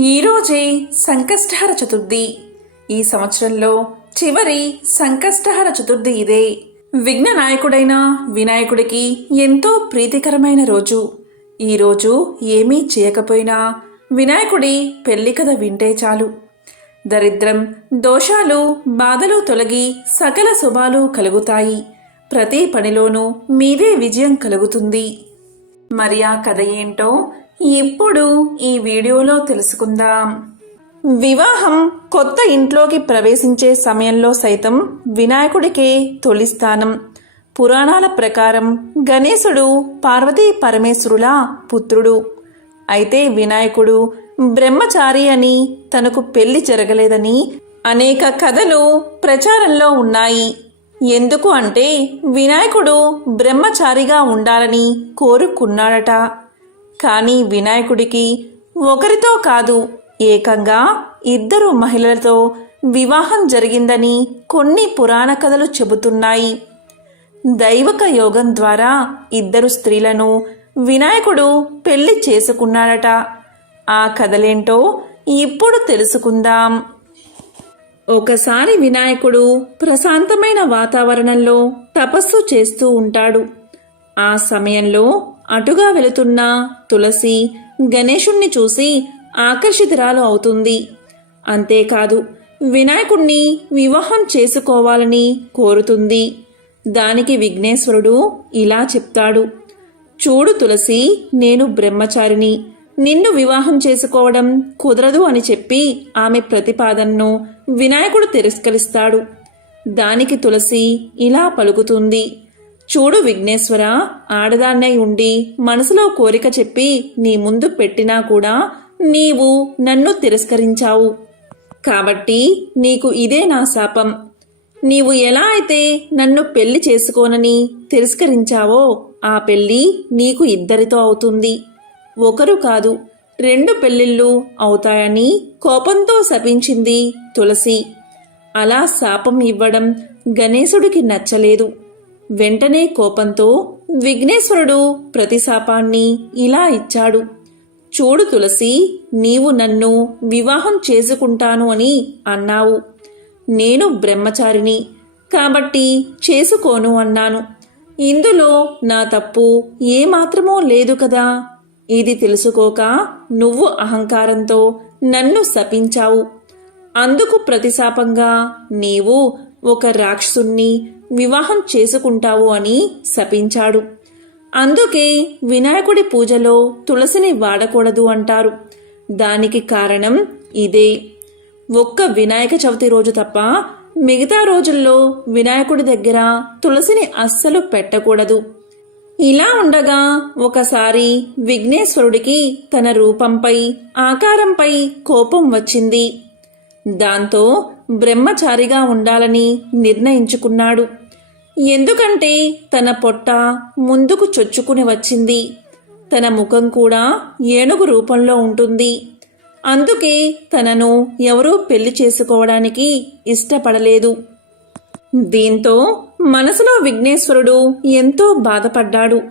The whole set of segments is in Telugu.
ఈరోజే సంకష్టహర చతుర్థి. ఈ సంవత్సరంలో చివరి సంకష్టహర చతుర్థి ఇదే. విఘ్న నాయకుడైన వినాయకుడికి ఎంతో ప్రీతికరమైన రోజు. ఈ రోజు ఏమీ చేయకపోయినా వినాయకుడి పెళ్ళి కథ వింటే చాలు. దరిద్రం దోషాలు బాధలు తొలగి సకల శుభాలు కలుగుతాయి. ప్రతి పనిలోనూ మీదే విజయం కలుగుతుంది. మరి ఆ కథ ఏంటో ఇప్పుడు ఈ వీడియోలో తెలుసుకుందాం. వివాహం కొత్త ఇంట్లోకి ప్రవేశించే సమయంలో సైతం వినాయకుడికే తొలి స్థానం. పురాణాల ప్రకారం గణేశుడు పార్వతీ పరమేశ్వరుల పుత్రుడు. అయితే వినాయకుడు బ్రహ్మచారి అని తనకు పెళ్ళి జరగలేదని అనేక కథలు ప్రచారంలో ఉన్నాయి. ఎందుకు అంటే వినాయకుడు బ్రహ్మచారిగా ఉండాలని కోరుకున్నాడట. కానీ వినాయకుడికి ఒకరితో కాదు ఏకంగా ఇద్దరు మహిళలతో వివాహం జరిగిందని కొన్ని పురాణ కథలు చెబుతున్నాయి. దైవక యోగం ద్వారా ఇద్దరు స్త్రీలను వినాయకుడు పెళ్ళి చేసుకున్నాడట. ఆ కథలేంటో ఇప్పుడు తెలుసుకుందాం. ఒకసారి వినాయకుడు ప్రశాంతమైన వాతావరణంలో తపస్సు చేస్తూ ఉంటాడు. ఆ సమయంలో అటుగా వెళుతున్న తులసి గణేశుణ్ణి చూసి ఆకర్షితురాలు అవుతుంది. అంతేకాదు వినాయకుణ్ణి వివాహం చేసుకోవాలని కోరుతుంది. దానికి విఘ్నేశ్వరుడు ఇలా చెప్తాడు. చూడు తులసి నేను బ్రహ్మచారిని. నిన్ను వివాహం చేసుకోవడం కుదరదు అని చెప్పి ఆమె ప్రతిపాదనను వినాయకుడు తిరస్కరిస్తాడు. దానికి తులసి ఇలా పలుకుతుంది. చూడు విఘ్నేశ్వర ఆడదాన్నై ఉండి మనసులో కోరిక చెప్పి నీ ముందు పెట్టినా కూడా నీవు నన్ను తిరస్కరించావు. కాబట్టి నీకు ఇదే నా శాపం. నీవు ఎలా అయితే నన్ను పెళ్ళి చేసుకోనని తిరస్కరించావో ఆ పెళ్ళి నీకు ఇద్దరితో అవుతుంది. ఒకరు కాదు రెండు పెళ్ళిళ్ళు అవుతాయని కోపంతో శపించింది తులసి. అలా శాపం ఇవ్వడం గణేశుడికి నచ్చలేదు. వెంటనే కోపంతో విఘ్నేశ్వరుడు ప్రతిశాపాన్ని ఇలా ఇచ్చాడు. చూడు తులసి నీవు నన్ను వివాహం చేసుకుంటాను అని అన్నావు. నేను బ్రహ్మచారిని కాబట్టి చేసుకోను అన్నాను. ఇందులో నా తప్పు ఏమాత్రమో లేదు కదా. ఇది తెలుసుకోక నువ్వు అహంకారంతో నన్ను శపించావు. అందుకు ప్రతిశాపంగా నీవు ఒక రాక్షసుణ్ణి వివాహం చేసుకుంటావు అని శపించాడు. అందుకే వినాయకుడి పూజలో తులసిని వాడకూడదు అంటారు. దానికి కారణం ఇదే. ఒక్క వినాయక చవితి రోజు తప్ప మిగతా రోజుల్లో వినాయకుడి దగ్గర తులసిని అస్సలు పెట్టకూడదు. ఇలా ఉండగా ఒకసారి విఘ్నేశ్వరుడికి తన రూపంపై ఆకారంపై కోపం వచ్చింది. దాంతో బ్రహ్మచారిగా ఉండాలని నిర్ణయించుకున్నాడు. ఎందుకంటే తన పొట్ట ముందుకు చొచ్చుకుని వచ్చింది. తన ముఖం కూడా ఏనుగు రూపంలో ఉంటుంది. అందుకే తనను ఎవరూ పెళ్ళి చేసుకోవడానికి ఇష్టపడలేదు. దీంతో మనసులో విఘ్నేశ్వరుడు ఎంతో బాధపడ్డాడు.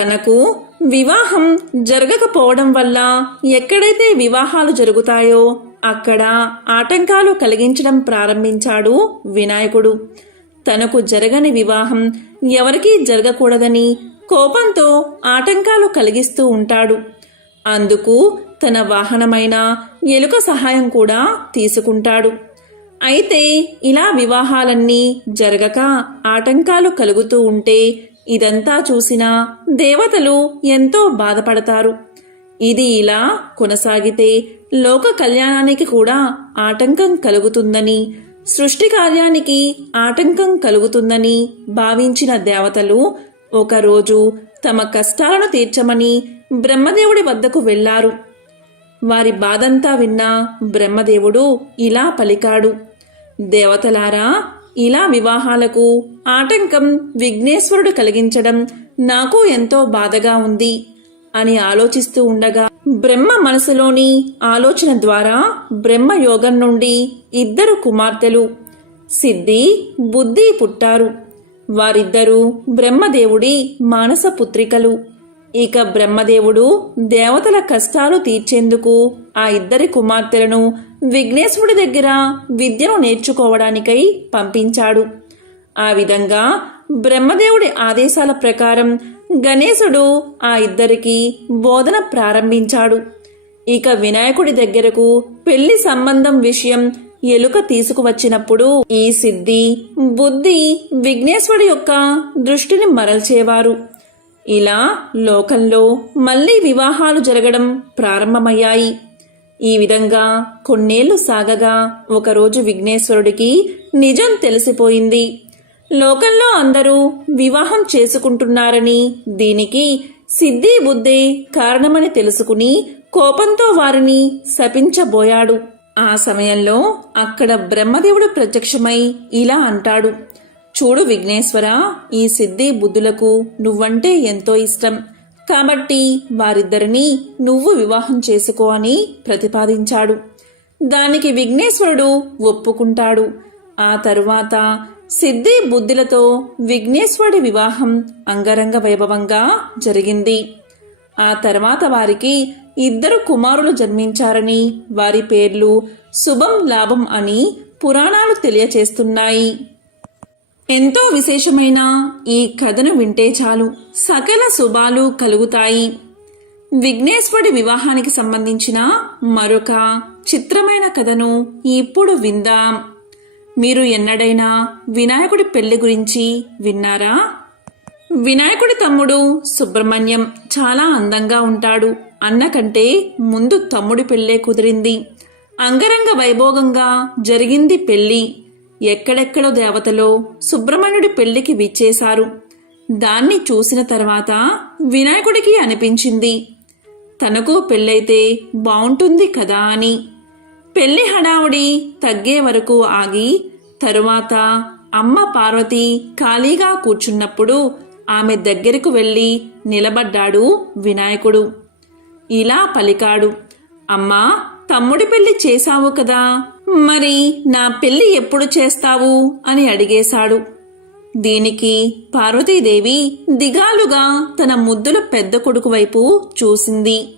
తనకు వివాహం జరగకపోవడం వల్ల ఎక్కడైతే వివాహాలు జరుగుతాయో అక్కడ ఆటంకాలు కలిగించడం ప్రారంభించాడు వినాయకుడు. తనకు జరగని వివాహం ఎవరికీ జరగకూడదని కోపంతో ఆటంకాలు కలిగిస్తూ ఉంటాడు. అందుకు తన వాహనమైన ఎలుక సహాయం కూడా తీసుకుంటాడు. అయితే ఇలా వివాహాలన్నీ జరగక ఆటంకాలు కలుగుతూ ఉంటే ఇదంతా చూసిన దేవతలు ఎంతో బాధపడతారు. ఇది ఇలా కొనసాగితే లోక కళ్యాణానికి కూడా ఆటంకం కలుగుతుందని సృష్టి కార్యానికి ఆటంకం కలుగుతుందని భావించిన దేవతలు ఒకరోజు తమ కష్టాలను తీర్చమని బ్రహ్మదేవుడి వద్దకు వెళ్ళారు. వారి బాధంతా విన్న బ్రహ్మదేవుడు ఇలా పలికాడు. దేవతలారా ఇలా వివాహాలకు ఆటంకం విఘ్నేశ్వరుడు కలిగించడం నాకు ఎంతో బాధగా ఉంది అని ఆలోచిస్తూ ఉండగా బ్రహ్మ మనసులోని ఆలోచన ద్వారా బ్రహ్మ యోగం నుండి ఇద్దరు కుమార్తెలు సిద్ధి బుద్ధి పుట్టారు. వారిద్దరూ బ్రహ్మదేవుడి మానస పుత్రికలు. ఇక బ్రహ్మదేవుడు దేవతల కష్టాలు తీర్చేందుకు ఆ ఇద్దరి కుమార్తెలను విఘ్నేశ్వరుడి దగ్గర విద్యను నేర్చుకోవడానికై పంపించాడు. ఆ విధంగా బ్రహ్మదేవుడి ఆదేశాల ప్రకారం గణేశుడు ఆ ఇద్దరికి బోధన ప్రారంభించాడు. ఇక వినాయకుడి దగ్గరకు పెళ్ళి సంబంధం విషయం ఎలుక తీసుకువచ్చినప్పుడు ఈ సిద్ధి బుద్ధి విఘ్నేశ్వరుడి యొక్క దృష్టిని మరల్చేవారు. ఇలా లోకంలో మళ్ళీ వివాహాలు జరగడం ప్రారంభమయ్యాయి. ఈ విధంగా కొన్నేళ్ళు సాగగా ఒకరోజు విఘ్నేశ్వరుడికి నిజం తెలిసిపోయింది. లోకంలో అందరూ వివాహం చేసుకుంటున్నారని దీనికి సిద్ధి బుద్ధే కారణమని తెలుసుకుని కోపంతో వారిని శపించబోయాడు. ఆ సమయంలో అక్కడ బ్రహ్మదేవుడు ప్రత్యక్షమై ఇలా అంటాడు చూడు విఘ్నేశ్వర ఈ సిద్ధి బుద్ధులకు నువ్వంటే ఎంతో ఇష్టం. కాబట్టి వారిద్దరిని నువ్వు వివాహం చేసుకో అని ప్రతిపాదించాడు. దానికి విఘ్నేశ్వరుడు ఒప్పుకుంటాడు. ఆ తరువాత సిద్ధి బుద్ధులతో విఘ్నేశ్వరుడి వివాహం అంగరంగ వైభవంగా జరిగింది. ఆ తర్వాత వారికి ఇద్దరు కుమారులు జన్మించారని వారి పేర్లు శుభం లాభం అని పురాణాలు తెలియచేస్తున్నాయి. ఎంతో విశేషమైన ఈ కథను వింటే చాలు. సకల శుభాలు కలుగుతాయి. విఘ్నేశ్వరుడి వివాహానికి సంబంధించిన మరొక చిత్రమైన కథను ఇప్పుడు విందాం. మీరు ఎన్నడైనా వినాయకుడి పెళ్ళి గురించి విన్నారా? వినాయకుడి తమ్ముడు సుబ్రహ్మణ్యం చాలా అందంగా ఉంటాడు. అన్న కంటే ముందు తమ్ముడి పెళ్ళే కుదిరింది. అంగరంగ వైభోగంగా జరిగింది పెళ్ళి. ఎక్కడెక్కడో దేవతలో సుబ్రహ్మణ్యుడి పెళ్ళికి విచ్చేశారు. దాన్ని చూసిన తర్వాత వినాయకుడికి అనిపించింది. తనకు పెళ్ళైతే బావుంటుంది కదా అని. పెళ్ళి హడావుడి తగ్గే వరకు ఆగి తరువాత అమ్మ పార్వతి ఖాళీగా కూర్చున్నప్పుడు ఆమె దగ్గరకు వెళ్ళి నిలబడ్డాడు వినాయకుడు. ఇలా పలికాడు అమ్మా తమ్ముడి పెళ్ళి చేశావు కదా మరి నా పెళ్ళి ఎప్పుడు చేస్తావు? అని అడిగేశాడు. దీనికి పార్వతీదేవి దిగాలుగా తన ముద్దుల పెద్ద కొడుకు వైపు చూసింది.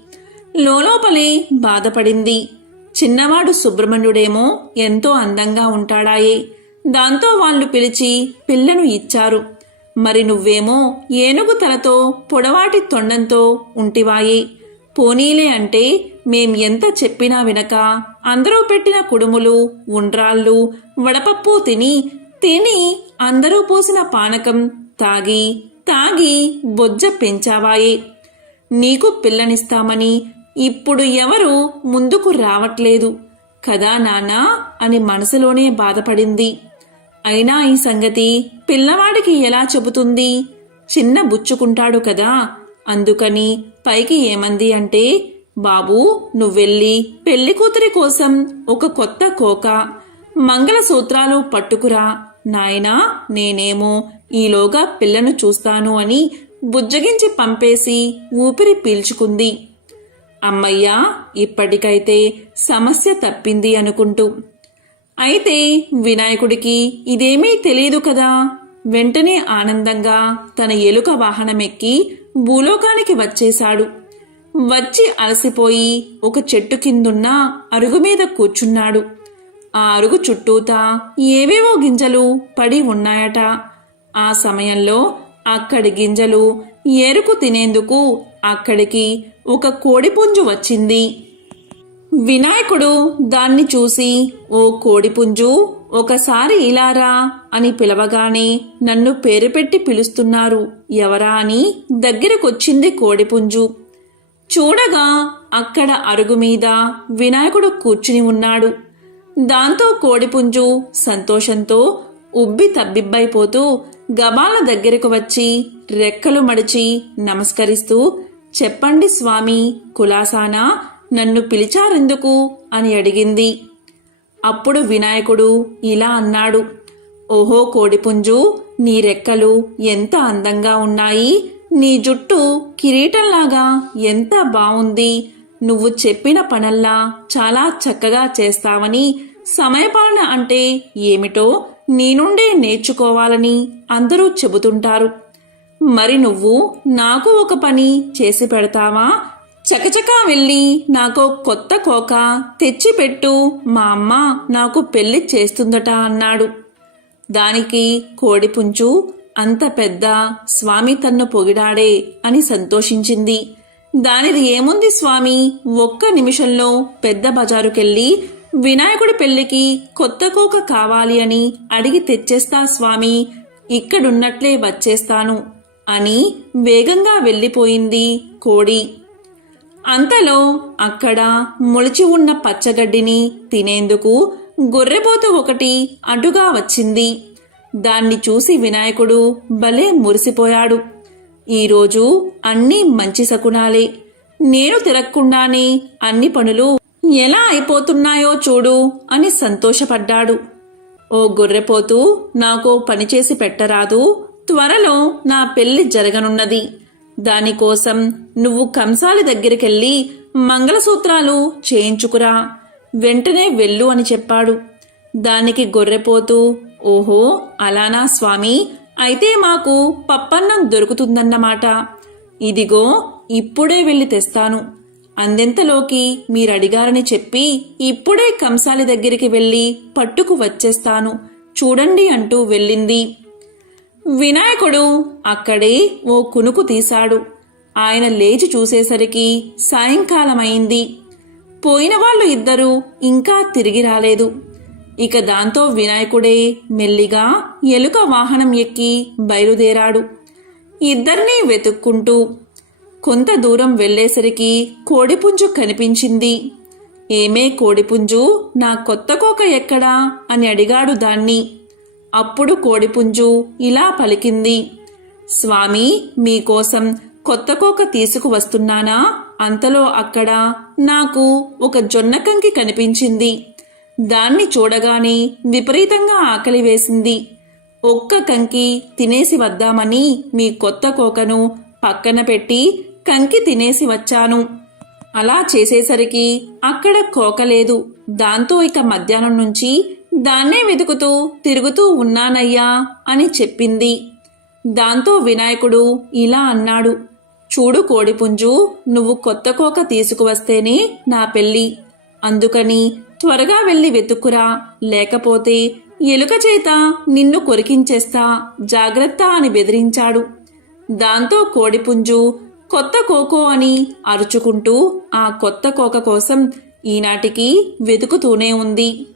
లోలోపలే బాధపడింది. చిన్నవాడు సుబ్రహ్మణ్యుడేమో ఎంతో అందంగా ఉంటాడాయే. దాంతో వాళ్ళు పిలిచి పిల్లను ఇచ్చారు. మరి నువ్వేమో ఏనుగు తలతో పొడవాటి తొండంతో ఉంటివాయే. పోనీలే అంటే మేం ఎంత చెప్పినా వినక అందరూ పెట్టిన కుడుములు ఉండ్రాళ్ళు వడపప్పు తిని తిని అందరూ పోసిన పానకం తాగి తాగి బొజ్జ పెంచావాయే. నీకు పిల్లనిస్తామని ఇప్పుడు ఎవరు ముందుకు రావట్లేదు. కదా నాన్నా? అని మనసులోనే బాధపడింది. అయినా ఈ సంగతి పిల్లవాడికి ఎలా చెబుతుంది? చిన్న బుచ్చుకుంటాడు కదా. అందుకని పైకి ఏమంది అంటే బాబూ నువ్వెళ్ళి పెళ్ళి కూతురి కోసం ఒక కొత్త కోక మంగళసూత్రాలు పట్టుకురా. నాయనా నేనేమో ఈలోగా పిల్లను చూస్తాను అని బుజ్జగించి పంపేసి ఊపిరి పీల్చుకుంది. అమ్మయ్యా ఇప్పటికైతే సమస్య తప్పింది అనుకుంటూ. అయితే వినాయకుడికి ఇదేమీ తెలియదు కదా. వెంటనే ఆనందంగా తన ఎలుక వాహనమెక్కి భూలోకానికి వచ్చేశాడు. వచ్చి అలసిపోయి ఒక చెట్టు కిందున్న అరుగు మీద కూర్చున్నాడు. ఆ అరుగు చుట్టూతా ఏవేవో గింజలు పడి ఉన్నాయట. ఆ సమయంలో అక్కడి గింజలు ఎరుకు తినేందుకు అక్కడికి ఒక కోడిపుంజు వచ్చింది. వినాయకుడు దాన్ని చూసి ఓ కోడిపుంజు ఒకసారి ఇలారా అని పిలవగానే నన్ను పేరు పెట్టి పిలుస్తున్నారు. ఎవరా అని దగ్గరకొచ్చింది కోడిపుంజు. చూడగా అక్కడ అరుగు మీద వినాయకుడు కూర్చుని ఉన్నాడు. దాంతో కోడిపుంజు సంతోషంతో ఉబ్బి తబ్బిబ్బైపోతూ గబాల దగ్గరకు వచ్చి రెక్కలు మడిచి నమస్కరిస్తూ చెప్పండి స్వామి కులాసానా? నన్ను పిలిచారెందుకు? అని అడిగింది. అప్పుడు వినాయకుడు ఇలా అన్నాడు ఓహో కోడిపుంజు నీ రెక్కలు ఎంత అందంగా ఉన్నాయి! నీ జుట్టు కిరీటంలాగా ఎంత బావుంది! నువ్వు చెప్పిన పనల్లా చాలా చక్కగా చేస్తావని సమయపాలన అంటే ఏమిటో నీ నుండే నేర్చుకోవాలని అందరూ చెబుతుంటారు. మరి నువ్వు నాకు ఒక పని చేసి పెడతావా? చకచకా వెళ్ళి నాకు కొత్త కోక తెచ్చిపెట్టు. మా అమ్మ నాకు పెళ్ళి చేస్తుందట అన్నాడు. దానికి కోడిపుంచు అంత పెద్ద స్వామి తన్ను పొగిడాడే అని సంతోషించింది. దానిది ఏముంది స్వామి? ఒక్క నిమిషంలో పెద్ద బజారుకెళ్ళి వినాయకుడి పెళ్ళికి కొత్త కోక కావాలి అని అడిగి తెచ్చేస్తా స్వామి ఇక్కడున్నట్లే వచ్చేస్తాను అని వేగంగా వెళ్ళిపోయింది కోడి. అంతలో అక్కడ మొలిచి ఉన్న పచ్చగడ్డిని తినేందుకు గొర్రెపోత ఒకటి అడ్డుగా వచ్చింది. దాన్ని చూసి వినాయకుడు భలే మురిసిపోయాడు. ఈరోజు అన్నీ మంచి శకునాలే. నేను తిరగకుండానే అన్ని పనులు ఎలా అయిపోతున్నాయో చూడు అని సంతోషపడ్డాడు. ఓ గొర్రెపోతూ నాకు పనిచేసి పెట్టరాదు త్వరలో నా పెళ్ళి జరగనున్నది. దానికోసం నువ్వు కంసాలి దగ్గరికెళ్ళి మంగళసూత్రాలు చేయించుకురా. వెంటనే వెళ్ళు అని చెప్పాడు. దానికి గొర్రెపోతూ ఓహో అలానా స్వామి అయితే మాకు పప్పన్నం దొరుకుతుందన్నమాట. ఇదిగో ఇప్పుడే వెళ్ళి తెస్తాను. అందెంతలోకి మీరడిగారని చెప్పి ఇప్పుడే కంసాలి దగ్గరికి వెళ్ళి పట్టుకు వచ్చేస్తాను. చూడండి అంటూ వెళ్ళింది. వినాయకుడు అక్కడే ఓ కునుకు తీశాడు. ఆయన లేచి చూసేసరికి సాయంకాలమైంది. పోయిన వాళ్ళు ఇద్దరూ ఇంకా తిరిగి రాలేదు. ఇక దాంతో వినాయకుడే మెల్లిగా ఎలుక వాహనం ఎక్కి బయలుదేరాడు. ఇద్దరినీ వెతుక్కుంటూ కొంత దూరం వెళ్ళేసరికి కోడిపుంజు కనిపించింది. ఏమే కోడిపుంజు? నా కొత్త కోక ఎక్కడా? అని అడిగాడు దాన్ని. అప్పుడు కోడిపుంజు ఇలా పలికింది. స్వామి మీకోసం కొత్త కోక తీసుకువస్తున్నానా? అంతలో అక్కడ నాకు ఒక జొన్నకంకి కనిపించింది. దాన్ని చూడగానే విపరీతంగా ఆకలి వేసింది. ఒక్క కంకి తినేసి వద్దామని మీ కొత్త కోకను పక్కన పెట్టి కంకి తినేసి వచ్చాను. అలా చేసేసరికి అక్కడ కోకలేదు దాంతో ఇక మధ్యాహ్నం నుంచి దాన్నే వెతుకుతూ తిరుగుతూ ఉన్నానయ్యా అని చెప్పింది. దాంతో వినాయకుడు ఇలా అన్నాడు. చూడు కోడిపుంజు నువ్వు కొత్త కోక తీసుకువస్తేనే నా పెళ్ళి. అందుకని త్వరగా వెళ్ళి వెతుక్కురా. లేకపోతే ఎలుక చేత నిన్ను కొరికించేస్తా. జాగ్రత్త అని బెదిరించాడు. దాంతో కోడిపుంజు కొత్త కోకో అని అరుచుకుంటూ ఆ కొత్త కోక కోసం ఈనాటికి వెతుకుతూనే ఉంది.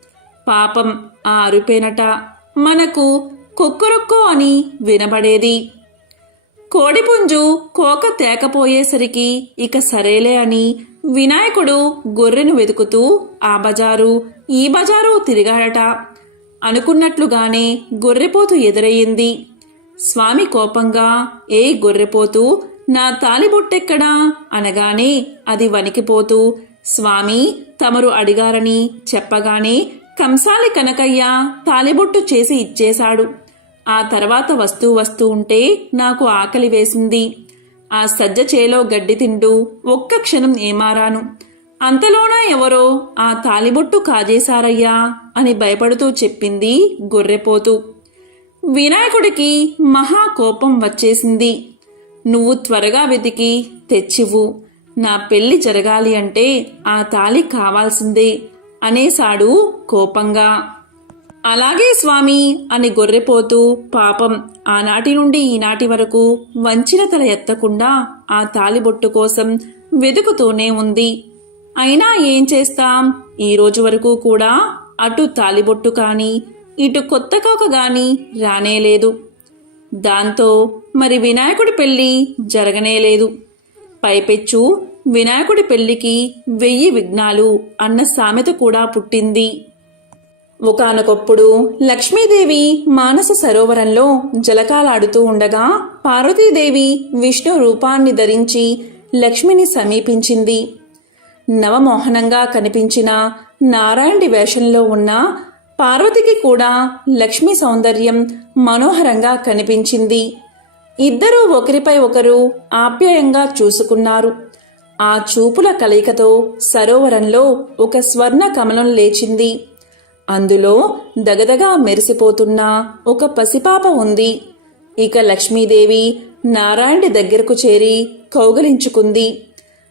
పాపం ఆ అరుపేనట మనకు కొక్కరొక్కో అని వినబడేది. కోడిపుంజు కోక తేకపోయేసరికి ఇక సరేలే అని వినాయకుడు గొర్రెను వెతుకుతూ ఆ బజారు ఈ బజారు తిరిగాడట. అనుకున్నట్లుగానే గొర్రెపోతు ఎదురయ్యింది స్వామి కోపంగా ఏ గొర్రెపోతూ నా తాలిబొట్టెక్కడా అనగానే అది వణికిపోతూ స్వామి తమరు అడిగారని చెప్పగానే కంసాలి కనకయ్య తాలిబొట్టు చేసి ఇచ్చేశాడు. ఆ తర్వాత వస్తూ వస్తూ ఉంటే నాకు ఆకలి వేసింది. ఆ సజ్జ చేలో గడ్డి తింటూ ఒక్క క్షణం ఏమారాను. అంతలోనా ఎవరో ఆ తాలిబొట్టు కాజేశారయ్యా అని భయపడుతూ చెప్పింది గొర్రెపోతూ. వినాయకుడికి మహా కోపం వచ్చేసింది. నువ్వు త్వరగా వెతికి తెచ్చివు నా పెళ్ళి జరగాలి అంటే ఆ తాలి కావాల్సిందే అనేశాడు కోపంగా. అలాగే స్వామి అని గొర్రెపోతూ పాపం ఆనాటి నుండి ఈనాటి వరకు వంచిన తల ఎత్తకుండా ఆ తాలిబొట్టు కోసం వెతుకుతూనే ఉంది. అయినా ఏం చేస్తాం? ఈ రోజు వరకు కూడా అటు తాలిబొట్టు కాని ఇటు కొత్త కాక గాని రానేలేదు. దాంతో మరి వినాయకుడి పెళ్ళి జరగనేలేదు పైపెచ్చు వినాయకుడి పెళ్ళికి వెయ్యి విఘ్నాలు అన్న సామెత కూడా పుట్టింది. ఒకానొకప్పుడు లక్ష్మీదేవి మానస సరోవరంలో జలకాలాడుతూ ఉండగా పార్వతీదేవి విష్ణు రూపాన్ని ధరించి లక్ష్మిని సమీపించింది. నవమోహనంగా కనిపించిన నారాయణుడి వేషంలో ఉన్న పార్వతికి కూడా లక్ష్మి సౌందర్యం మనోహరంగా కనిపించింది. ఇద్దరూ ఒకరిపై ఒకరు ఆప్యాయంగా చూసుకున్నారు. ఆ చూపుల కలయికతో సరోవరంలో ఒక స్వర్ణ కమలం లేచింది. అందులో దగదగా మెరిసిపోతున్న ఒక పసిపాప ఉంది. ఇక లక్ష్మీదేవి నారాయణ దగ్గరకు చేరి కౌగలించుకుంది.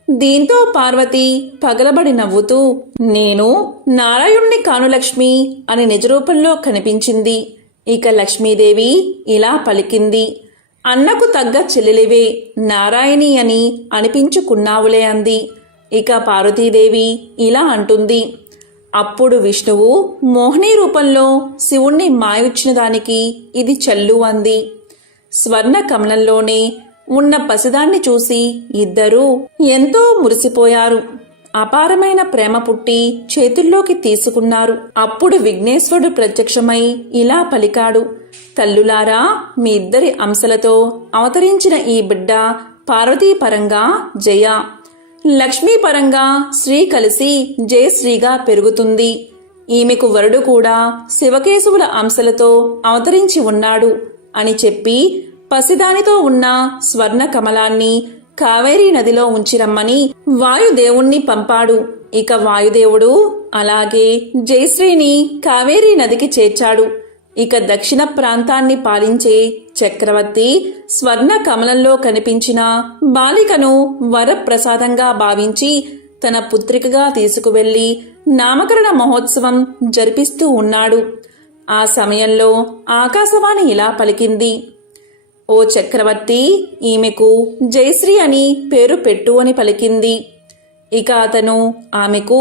దీంతో పార్వతి పగలబడి నవ్వుతూ నేను నారాయణ్ణి కానులక్ష్మి అని నిజరూపంలో కనిపించింది. ఇక లక్ష్మీదేవి ఇలా పలికింది అన్నకు తగ్గ చెల్లెలివే నారాయణి అని అనిపించుకున్నావులే అంది. ఇక పార్వతీదేవి ఇలా అంటుంది అప్పుడు విష్ణువు మోహిని రూపంలో శివుణ్ణి మాయొచ్చిన దానికి ఇది చల్లు అంది. స్వర్ణ కమలంలోనే ఉన్న పసిదాన్ని చూసి ఇద్దరూ ఎంతో మురిసిపోయారు. అపారమైన ప్రేమ పుట్టి చేతుల్లోకి తీసుకున్నారు. అప్పుడు విఘ్నేశ్వరుడు ప్రత్యక్షమై ఇలా పలికాడు తల్లులారా మీ ఇద్దరి అంశలతో అవతరించిన ఈ బిడ్డ పార్వతీపరంగా జయ. లక్ష్మీపరంగా శ్రీ కలిసి జయశ్రీగా పెరుగుతుంది. ఈమెకు వరుడు కూడా శివకేశవుల అంశలతో అవతరించి ఉన్నాడు అని చెప్పి పసిదానితో ఉన్న స్వర్ణ కమలాన్ని కావేరీ నదిలో ఉంచిరమ్మని వాయుదేవుణ్ణి పంపాడు. ఇక వాయుదేవుడు అలాగే జయశ్రీని కావేరీ నదికి చేర్చాడు. ఇక దక్షిణ ప్రాంతాన్ని పాలించే చక్రవర్తి స్వర్ణ కమలంలో కనిపించిన బాలికను వరప్రసాదంగా భావించి తన పుత్రికగా తీసుకువెళ్ళి నామకరణ మహోత్సవం జరిపిస్తూ ఉన్నాడు. ఆ సమయంలో ఆకాశవాణి ఇలా పలికింది. ఓ చక్రవర్తి ఈమెకు జయశ్రీ అని పేరు పెట్టు అని పలికింది. ఇక అతను ఆమెకు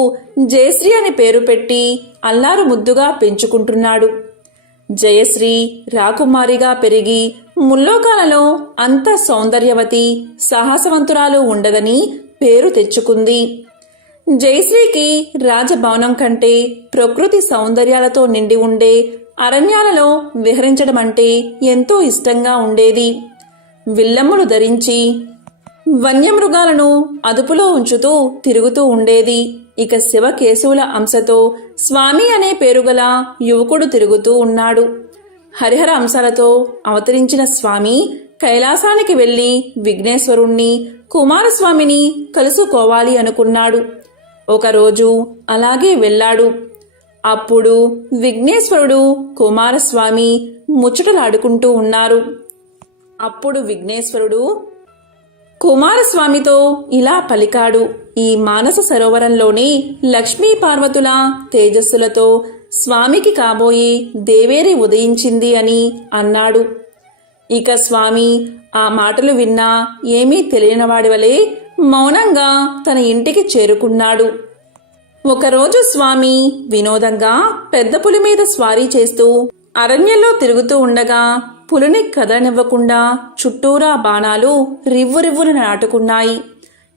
జయశ్రీ అని పేరు పెట్టి అల్లారు ముద్దుగా పెంచుకుంటున్నాడు. జయశ్రీ రాకుమారిగా పెరిగి ముల్లోకాలలో అంత సౌందర్యవతి సాహసవంతురాలు ఉండదని పేరు తెచ్చుకుంది. జయశ్రీకి రాజభవనం కంటే ప్రకృతి సౌందర్యాలతో నిండి ఉండే అరణ్యాలలో విహరించడం అంటే ఎంతో ఇష్టంగా ఉండేది. విల్లమ్ములు ధరించి వన్యమృగాలను అదుపులో ఉంచుతూ తిరుగుతూ ఉండేది. ఇక శివకేశవుల అంశతో స్వామి అనే పేరుగల యువకుడు తిరుగుతూ ఉన్నాడు. హరిహర అంశాలతో అవతరించిన స్వామి కైలాసానికి వెళ్ళి విఘ్నేశ్వరుణ్ణి కుమారస్వామిని కలుసుకోవాలి అనుకున్నాడు. ఒకరోజు అలాగే వెళ్ళాడు. అప్పుడు విఘ్నేశ్వరుడు కుమారస్వామి ముచ్చటలాడుకుంటూ ఉన్నారు. అప్పుడు విఘ్నేశ్వరుడు కుమారస్వామితో ఇలా పలికాడు. ఈ మానస సరోవరంలోని లక్ష్మీ పార్వతుల తేజస్సులతో స్వామికి కాబోయే దేవేరి ఉదయించింది అని అన్నాడు. ఇక స్వామి ఆ మాటలు విన్నా ఏమీ తెలియనివాడి వలె మౌనంగా తన ఇంటికి చేరుకున్నాడు. ఒకరోజు స్వామి వినోదంగా పెద్ద పులి మీద స్వారీ చేస్తూ అరణ్యంలో తిరుగుతూ ఉండగా పులిని కదలనివ్వకుండా చుట్టూరా బాణాలు రివ్వు రివ్వున నాటుకున్నాయి.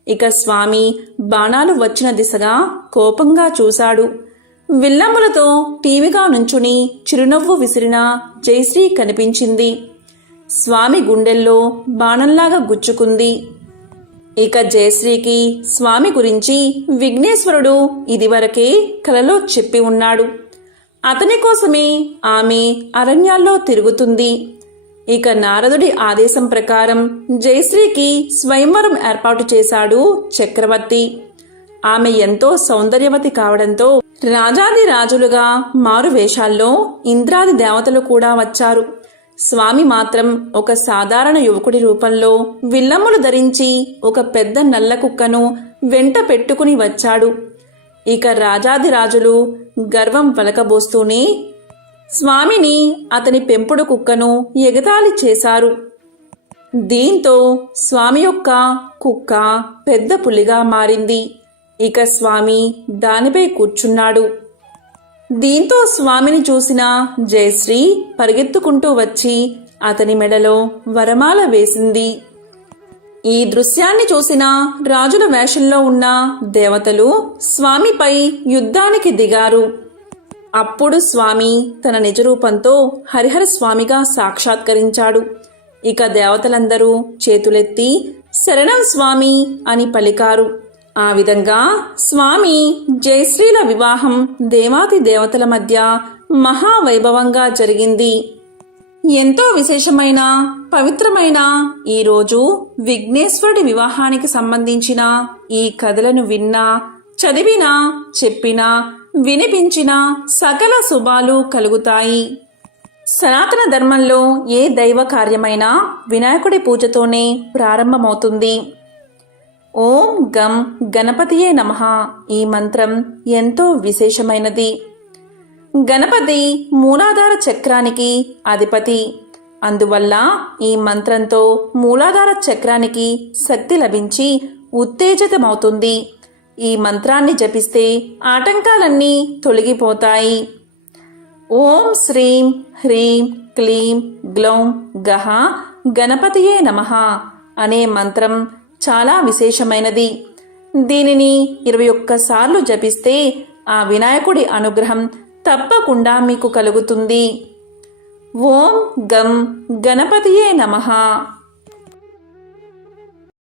ఇక స్వామి బాణాలు వచ్చిన దిశగా కోపంగా చూశాడు. విల్లమ్ములతో టీవీగా నుంచుని చిరునవ్వు విసిరిన జయశ్రీ కనిపించింది. స్వామి గుండెల్లో బాణంలాగా గుచ్చుకుంది. ఇక జయశ్రీకి స్వామి గురించి విఘ్నేశ్వరుడు ఇదివరకే కలలో చెప్పి ఉన్నాడు. అతని కోసమే ఆమె అరణ్యాల్లో తిరుగుతుంది. ఇక నారదుడి ఆదేశం ప్రకారం జయశ్రీకి స్వయంవరం ఏర్పాటు చేశాడు చక్రవర్తి. ఆమె ఎంతో సౌందర్యవతి కావడంతో రాజాది రాజులుగా మారు వేషాల్లో ఇంద్రాది దేవతలు కూడా వచ్చారు. స్వామి మాత్రం ఒక సాధారణ యువకుడి రూపంలో విల్లమ్ములు ధరించి ఒక పెద్ద నల్ల కుక్కను వెంట పెట్టుకుని వచ్చాడు. ఇక రాజాధిరాజులు గర్వం పలకబోస్తూనే స్వామిని అతని పెంపుడు కుక్కను ఎగతాళి చేశారు. దీంతో స్వామి యొక్క కుక్క పెద్ద పులిగా మారింది. ఇక స్వామి దానిపై కూర్చున్నాడు. దీంతో స్వామిని చూసిన జయశ్రీ పరిగెత్తుకుంటూ వచ్చి అతని మెడలో వరమాల వేసింది. ఈ దృశ్యాన్ని చూసిన రాజుల వేషంలో ఉన్న దేవతలు స్వామిపై యుద్ధానికి దిగారు. అప్పుడు స్వామి తన నిజరూపంతో హరిహర స్వామిగా సాక్షాత్కరించాడు. ఇక దేవతలందరూ చేతులెత్తి శరణం స్వామి అని పలికారు. ఆ విధంగా స్వామి జయశ్రీల వివాహం దేవాతి దేవతల మధ్య మహావైభవంగా జరిగింది. ఎంతో విశేషమైన పవిత్రమైన ఈ రోజు విఘ్నేశ్వరుడి వివాహానికి సంబంధించిన ఈ కథలను విన్నా చదివినా చెప్పినా వినిపించిన సకల శుభాలు కలుగుతాయి. సనాతన ధర్మంలో ఏ దైవ కార్యమైనా వినాయకుడి పూజతోనే ప్రారంభమవుతుంది. ఓం గం గణపతియే నమః. ఈ మంత్రం ఎంతో విశేషమైనది. గణపతి మూలాధార చక్రానికి అధిపతి. అందువల్ల ఈ మంత్రంతో మూలాధార చక్రానికి శక్తి లభించి ఉత్తేజితమవుతుంది. ఈ మంత్రాన్ని జపిస్తే ఆటంకాలన్నీ తొలగిపోతాయి. ఓం శ్రీం హ్రీం క్లీం గ్లౌం గహ గణపతియే నమః అనే మంత్రం చాలా విశేషమైనది. దీనిని ఇరవై ఒక్కసార్లు జపిస్తే ఆ వినాయకుడి అనుగ్రహం తప్పకుండా మీకు కలుగుతుంది. ఓం గం గణపతియే నమః.